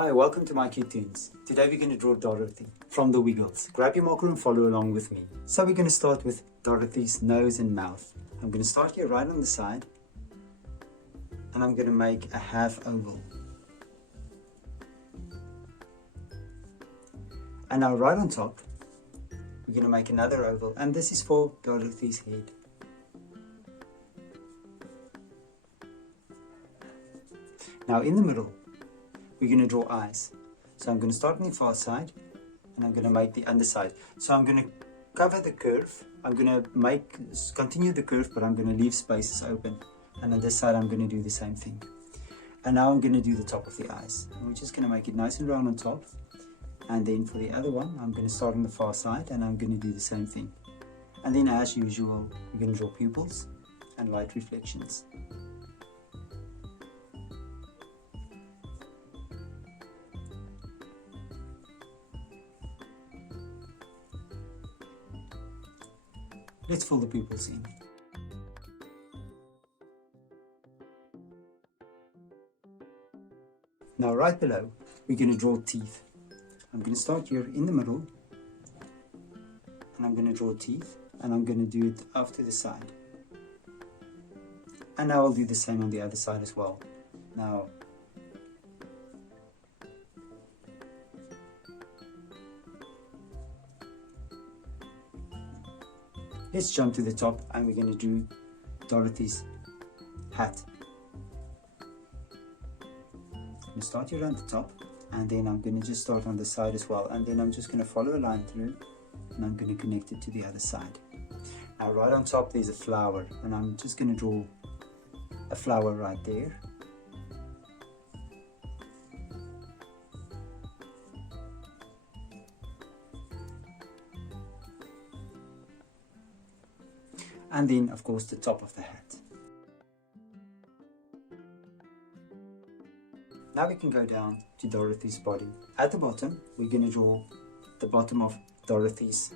Hi, welcome to mycutetoons. Today we're going to draw Dorothy from the Wiggles. Grab your marker and follow along with me. So we're going to start with Dorothy's nose and mouth. I'm going to start here right on the side and I'm going to make a half oval. And now right on top we're going to make another oval, and this is for Dorothy's head. Now in the middle we're going to draw eyes. So I'm going to start on the far side and I'm going to make the underside. So I'm going to cover the curve. I'm going to continue the curve, but I'm going to leave spaces open. And on this side I'm going to do the same thing. And now I'm going to do the top of the eyes. And we're just going to make it nice and round on top. And then for the other one, I'm going to start on the far side and I'm going to do the same thing. And then as usual, we're going to draw pupils and light reflections. Let's fill the pupils in. Now right below, we're going to draw teeth. I'm going to start here in the middle and I'm going to draw teeth, and I'm going to do it off to the side. And now I'll do the same on the other side as well. Now let's jump to the top and we're going to do Dorothy's hat. I'm going to start here on the top and then I'm going to just start on the side as well, and then I'm just going to follow a line through and I'm going to connect it to the other side. Now right on top there's a flower, and I'm just going to draw a flower right there. And then of course the top of the hat. Now we can go down to Dorothy's body. At the bottom we're going to draw the bottom of Dorothy's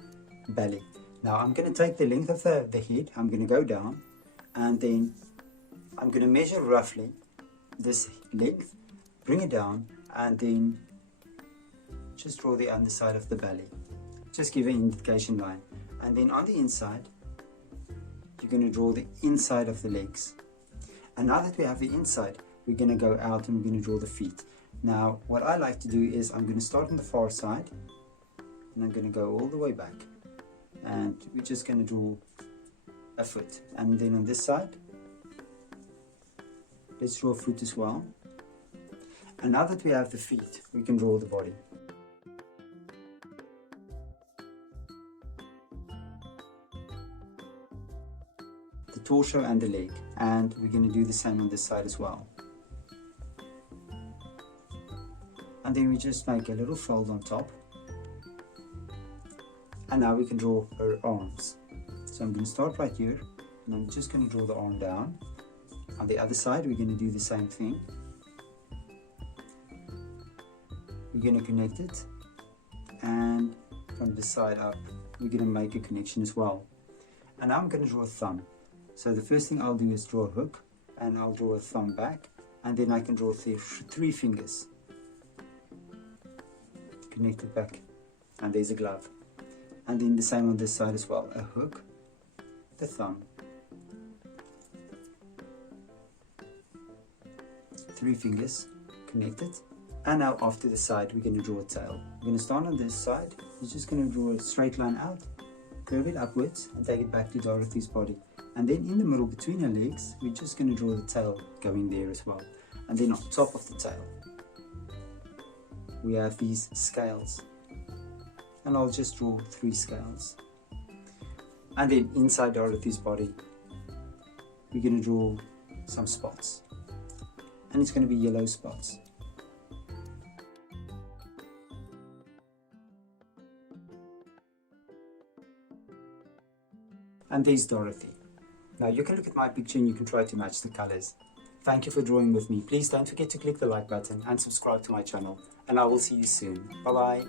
belly. Now I'm going to take the length of the head, I'm going to go down and then I'm going to measure roughly this length, bring it down, and then just draw the underside of the belly. Just give an indication line, and then on the inside you're going to draw the inside of the legs. And now that we have the inside, we're going to go out and we're going to draw the feet. Now what I like to do is I'm going to start on the far side and I'm going to go all the way back, and we're just going to draw a foot. And then on this side let's draw a foot as well. And now that we have the feet, we can draw the body. The torso and the leg, and we're going to do the same on this side as well. And then we just make a little fold on top, and now we can draw her arms. So I'm going to start right here and I'm just going to draw the arm down. On the other side we're going to do the same thing. We're going to connect it, and from the side up we're going to make a connection as well. And now I'm going to draw a thumb. So the first thing I'll do is draw a hook, and I'll draw a thumb back, and then I can draw three fingers. Connect it back, and there's a glove. And then the same on this side as well. A hook, the thumb, three fingers, connect it. And now off to the side we're going to draw a tail. We're going to start on this side. We're just going to draw a straight line out, curve it upwards and take it back to Dorothy's body. And then in the middle between her legs, we're just going to draw the tail going there as well. And then on top of the tail, we have these scales. And I'll just draw 3 scales. And then inside Dorothy's body, we're going to draw some spots. And it's going to be yellow spots. And there's Dorothy. Now you can look at my picture and you can try to match the colors. Thank you for drawing with me. Please don't forget to click the like button and subscribe to my channel. And I will see you soon. Bye bye.